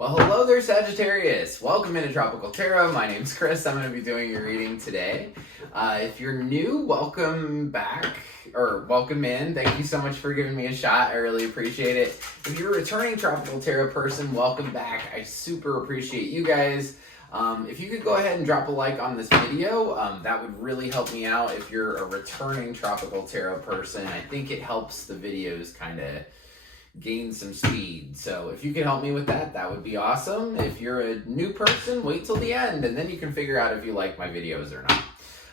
Well, hello there, Sagittarius. Welcome into Tropical Tarot. My name's Chris. I'm going to be doing your reading today. If you're new, welcome back, or welcome in. Thank you so much for giving me a shot. I really appreciate it. If you're a returning Tropical Tarot person, welcome back. I super appreciate you guys. If you could go ahead and drop a like on this video, that would really help me out. If you're a returning Tropical Tarot person, I think it helps the videos kind of gain some speed. So if you can help me with that, that would be awesome. If you're a new person, wait till the end and then you can figure out if you like my videos or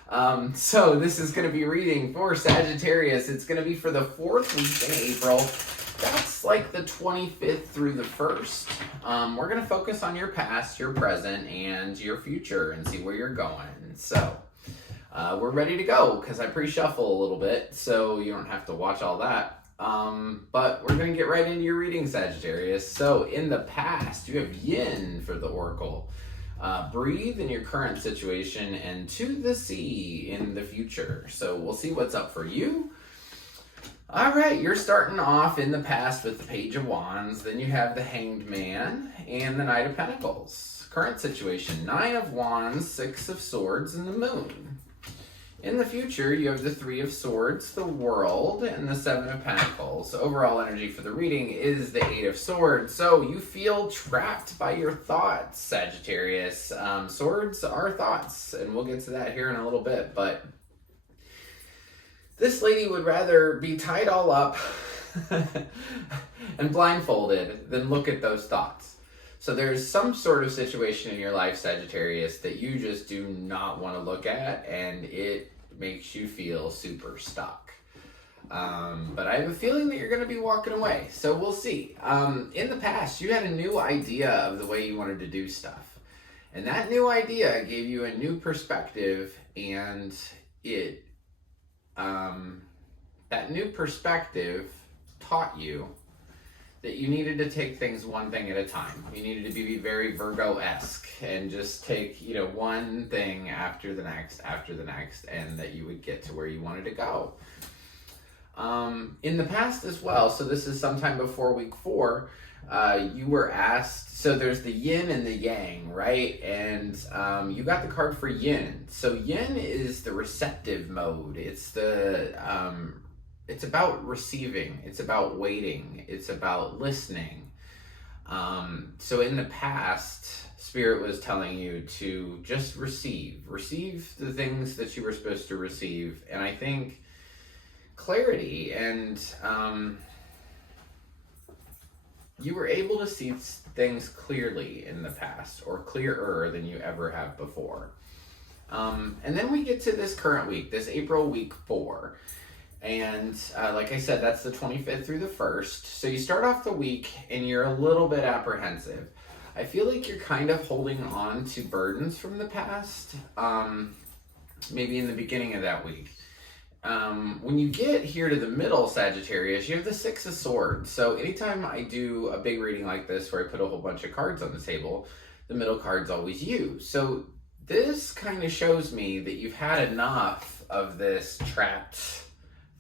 not. So this is going to be reading for Sagittarius. It's going to be for the 4th week in April. That's like the 25th through the 1st. We're going to focus on your past, your present, and your future and see where you're going. So we're ready to go because I pre-shuffle a little bit, so you don't have to watch all that. But we're going to get right into your reading, Sagittarius. So in the past, you have yin for the oracle. Breathe in your current situation and to the sea in the future. So we'll see what's up for you. All right, you're starting off in the past with the Page of Wands. Then you have the Hanged Man and the Knight of Pentacles. Current situation, 9 of Wands, 6 of Swords, and the Moon. In the future, you have the 3 of Swords, the World, and the 7 of Pentacles. Overall energy for the reading is the 8 of Swords. So you feel trapped by your thoughts, Sagittarius. Swords are thoughts, and we'll get to that here in a little bit. But this lady would rather be tied all up and blindfolded than look at those thoughts. So there's some sort of situation in your life, Sagittarius, that you just do not want to look at, and it makes you feel super stuck. But I have a feeling that you're going to be walking away, so we'll see. In the past, you had a new idea of the way you wanted to do stuff, and that new idea gave you a new perspective, and that new perspective taught you that you needed to take things one thing at a time. You needed to be very Virgo-esque and just take, one thing after the next, and that you would get to where you wanted to go. In the past as well, so this is sometime before week 4, you were asked, so there's the yin and the yang, right? And you got the card for yin. So yin is the receptive mode. It's about receiving, it's about waiting, it's about listening. So in the past, Spirit was telling you to just receive the things that you were supposed to receive. And I think clarity and you were able to see things clearly in the past, or clearer than you ever have before. And then we get to this current week, this April week 4. And like I said, that's the 25th through the 1st. So you start off the week and you're a little bit apprehensive. I feel like you're kind of holding on to burdens from the past, maybe in the beginning of that week. When you get here to the middle, Sagittarius, you have the 6 of Swords. So anytime I do a big reading like this where I put a whole bunch of cards on the table, the middle card's always you. So this kind of shows me that you've had enough of this trapped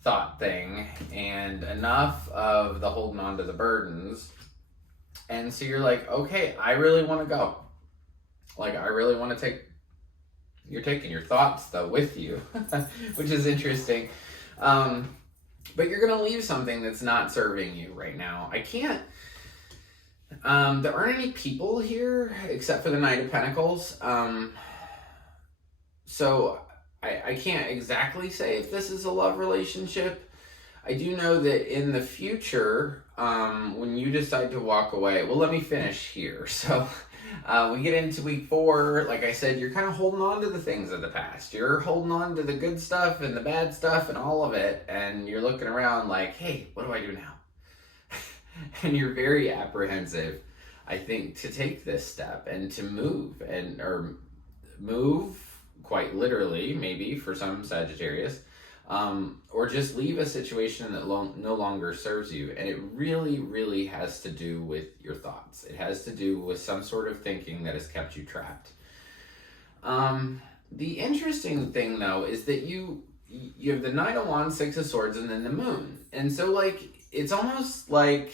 thought thing and enough of the holding on to the burdens. And so you're like, okay, I really want to go. Like, I really want to you're taking your thoughts though with you, which is interesting. But you're going to leave something that's not serving you right now. I can't, there aren't any people here except for the Knight of Pentacles. So I can't exactly say if this is a love relationship. I do know that in the future, when you decide to walk away, well, let me finish here. So we get into week 4. Like I said, you're kind of holding on to the things of the past. You're holding on to the good stuff and the bad stuff and all of it. And you're looking around like, hey, what do I do now? And you're very apprehensive, I think, to take this step and to move or move quite literally, maybe for some Sagittarius, or just leave a situation that no longer serves you. And it really, really has to do with your thoughts. It has to do with some sort of thinking that has kept you trapped. The interesting thing, though, is that you have the 9 of Wands, 6 of Swords, and then the Moon. And so, like, it's almost like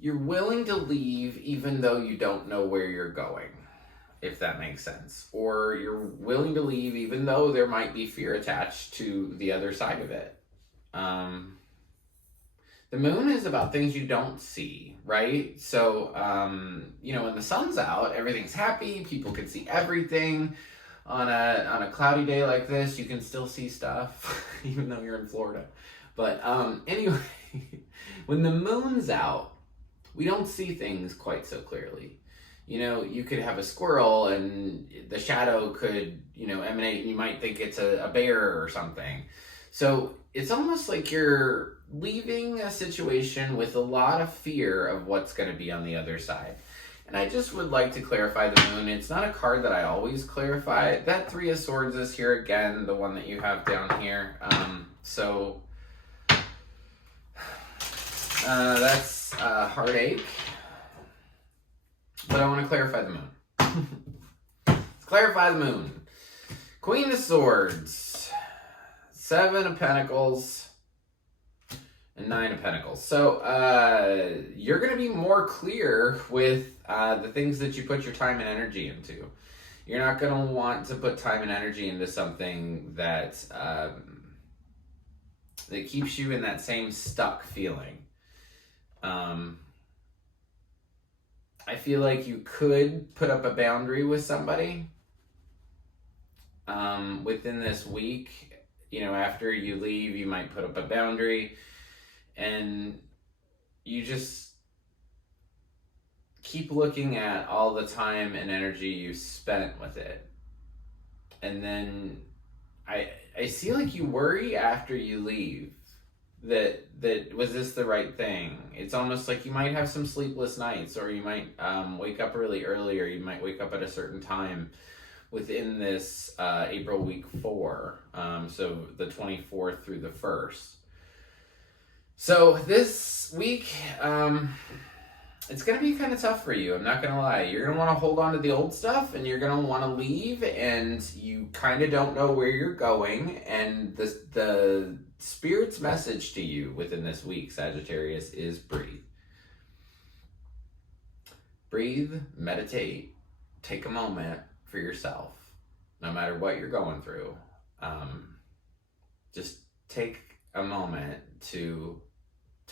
you're willing to leave even though you don't know where you're going, if that makes sense. Or you're willing to leave even though there might be fear attached to the other side of it. The moon is about things you don't see, right? So, when the sun's out, everything's happy, people can see everything. On a cloudy day like this, you can still see stuff, even though you're in Florida. But anyway, when the moon's out, we don't see things quite so clearly. You could have a squirrel and the shadow could, emanate, and you might think it's a bear or something. So it's almost like you're leaving a situation with a lot of fear of what's going to be on the other side. And I just would like to clarify the moon. It's not a card that I always clarify. That Three of Swords is here again, the one that you have down here. That's heartache. But I want to clarify the moon. Let's clarify the moon. Queen of Swords, Seven of Pentacles, and Nine of Pentacles. So you're going to be more clear with the things that you put your time and energy into. You're not going to want to put time and energy into something that keeps you in that same stuck feeling. I feel like you could put up a boundary with somebody within this week. After you leave, you might put up a boundary, and you just keep looking at all the time and energy you spent with it. And then I see like you worry after you leave that was this the right thing? It's almost like you might have some sleepless nights, or you might wake up really early, or you might wake up at a certain time within this April week 4, so the 24th through the 1st. So this week, it's going to be kind of tough for you. I'm not going to lie. You're going to want to hold on to the old stuff, and you're going to want to leave, and you kind of don't know where you're going. And the Spirit's message to you within this week, Sagittarius, is breathe. Breathe, meditate, take a moment for yourself, no matter what you're going through. Just take a moment to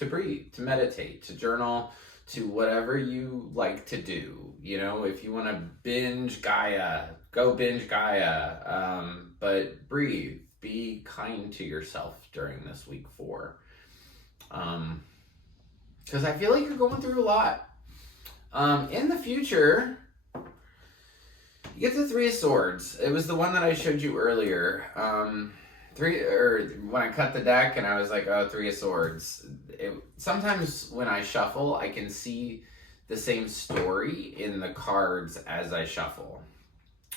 breathe, to meditate, to journal, to whatever you like to do. If you want to binge Gaia, go binge Gaia. But breathe. Be kind to yourself during this week 4. Because I feel like you're going through a lot. In the future, you get the Three of Swords. It was the one that I showed you earlier. When I cut the deck and I was like, oh, Three of Swords. Sometimes when I shuffle, I can see the same story in the cards as I shuffle.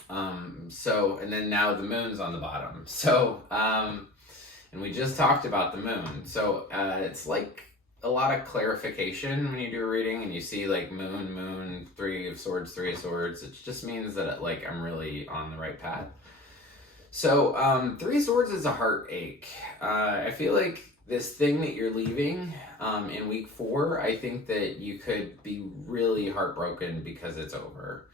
And then now the moon's on the bottom. So, and we just talked about the moon. So, it's like a lot of clarification when you do a reading and you see like moon, Three of Swords. It just means that I'm really on the right path. So, Three of Swords is a heartache. I feel like this thing that you're leaving, in week 4, I think that you could be really heartbroken because it's over.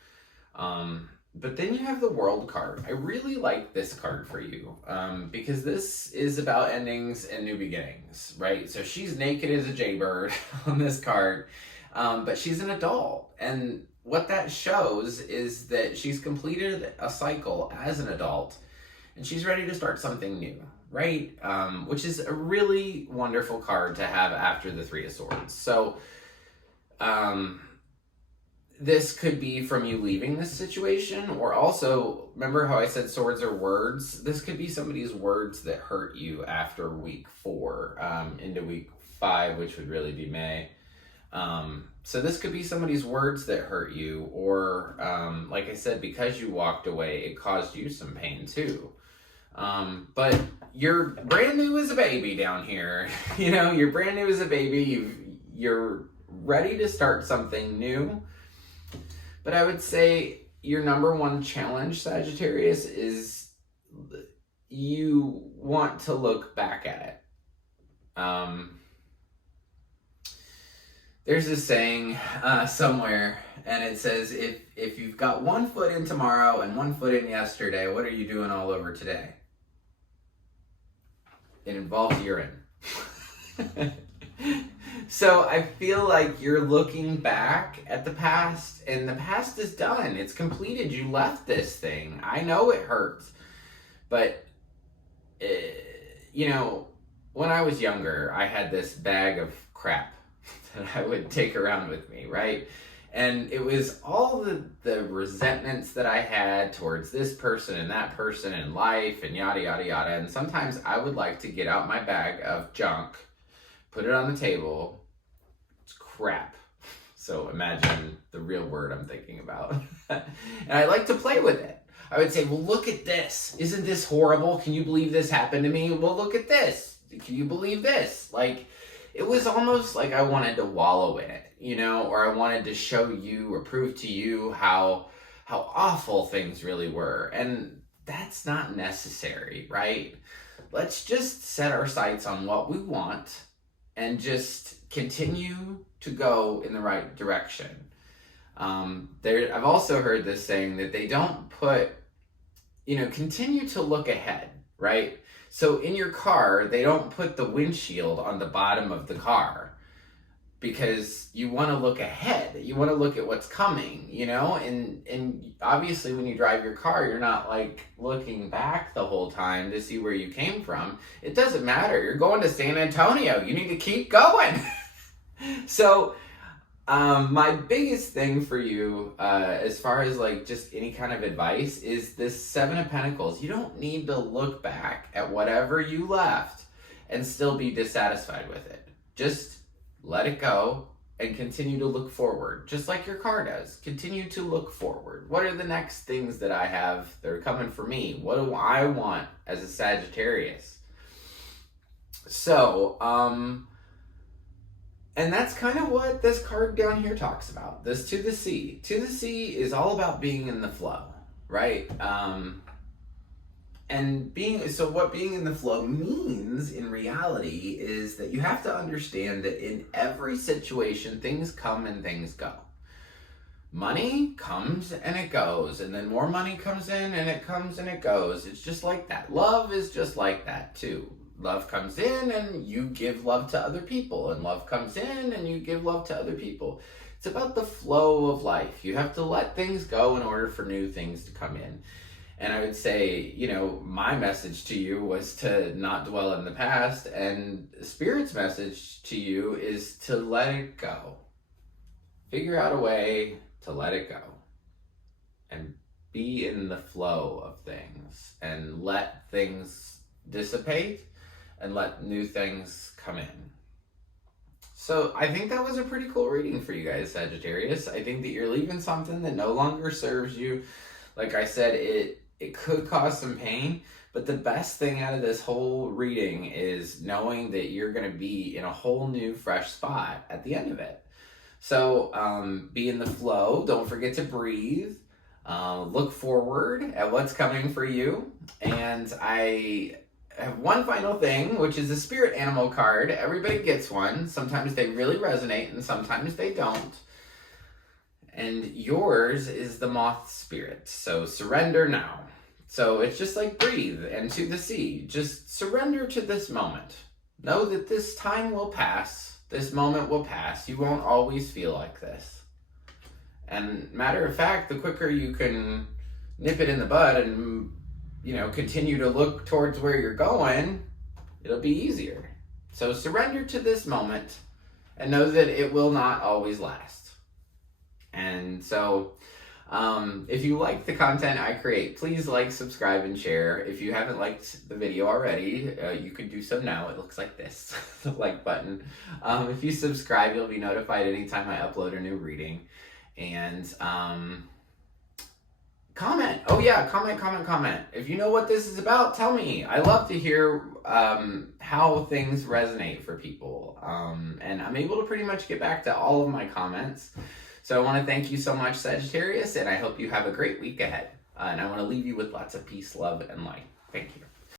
But then you have the World card. I really like this card for you, because this is about endings and new beginnings, right? So she's naked as a jaybird on this card, but she's an adult. And what that shows is that she's completed a cycle as an adult, and she's ready to start something new, right? Which is a really wonderful card to have after the Three of Swords. So, this could be from you leaving this situation, or also, remember how I said swords are words? This could be somebody's words that hurt you after week 4, into week 5, which would really be May. So this could be somebody's words that hurt you, or, like I said, because you walked away, it caused you some pain too. But you're brand new as a baby down here. You're brand new as a baby. You're ready to start something new. But I would say your number one challenge, Sagittarius, is you want to look back at it. There's this saying somewhere, and it says, if you've got 1 foot in tomorrow and 1 foot in yesterday, what are you doing all over today? It involves urine. So I feel like you're looking back at the past, and the past is done. It's completed. You left this thing. I know it hurts, but you know, when I was younger, I had this bag of crap that I would take around with me, right? And it was all the resentments that I had towards this person and that person in life and yada, yada, yada. And sometimes I would like to get out my bag of junk, put it on the table. It's crap. So imagine the real word I'm thinking about. And I like to play with it. I would say, well, look at this. Isn't this horrible? Can you believe this happened to me? Well, look at this. Can you believe this? Like, it was almost like I wanted to wallow in it, you know, or I wanted to show you or prove to you how awful things really were. And that's not necessary, right? Let's just set our sights on what we want and just continue to go in the right direction. I've also heard this saying that they don't put, continue to look ahead, right? So in your car, they don't put the windshield on the bottom of the car because you want to look ahead. You want to look at what's coming, and obviously when you drive your car, you're not like looking back the whole time to see where you came from. It doesn't matter. You're going to San Antonio. You need to keep going. So my biggest thing for you, as far as like just any kind of advice, is this 7 of Pentacles. You don't need to look back at whatever you left and still be dissatisfied with it. Just let it go and continue to look forward, just like your car does. Continue to look forward. What are the next things that I have that are coming for me? What do I want as a Sagittarius? So, and that's kind of what this card down here talks about. This To the Sea. To the Sea is all about being in the flow, right? So what being in the flow means in reality is that you have to understand that in every situation, things come and things go. Money comes and it goes, and then more money comes in and it comes and it goes. It's just like that. Love is just like that too. Love comes in and you give love to other people, and love comes in and you give love to other people. It's about the flow of life. You have to let things go in order for new things to come in. And I would say, my message to you was to not dwell in the past, and Spirit's message to you is to let it go. Figure out a way to let it go and be in the flow of things and let things dissipate and let new things come in. So I think that was a pretty cool reading for you guys, Sagittarius. I think that you're leaving something that no longer serves you. Like I said, it could cause some pain, but the best thing out of this whole reading is knowing that you're going to be in a whole new, fresh spot at the end of it. So be in the flow. Don't forget to breathe. Look forward at what's coming for you. And I have one final thing, which is a spirit animal card. Everybody gets one. Sometimes they really resonate and sometimes they don't. And yours is the moth spirit. So surrender now. So it's just like breathe and To the Sea. Just surrender to this moment. Know that this time will pass. This moment will pass. You won't always feel like this. And matter of fact, the quicker you can nip it in the bud and continue to look towards where you're going, it'll be easier. So surrender to this moment and know that it will not always last. And so if you like the content I create, please like, subscribe, and share. If you haven't liked the video already, you can do so now. It looks like this, the like button. If you subscribe, you'll be notified anytime I upload a new reading. And comment. Oh yeah, comment. If you know what this is about, tell me. I love to hear how things resonate for people. And I'm able to pretty much get back to all of my comments. So I want to thank you so much, Sagittarius, and I hope you have a great week ahead. And I want to leave you with lots of peace, love, and light. Thank you.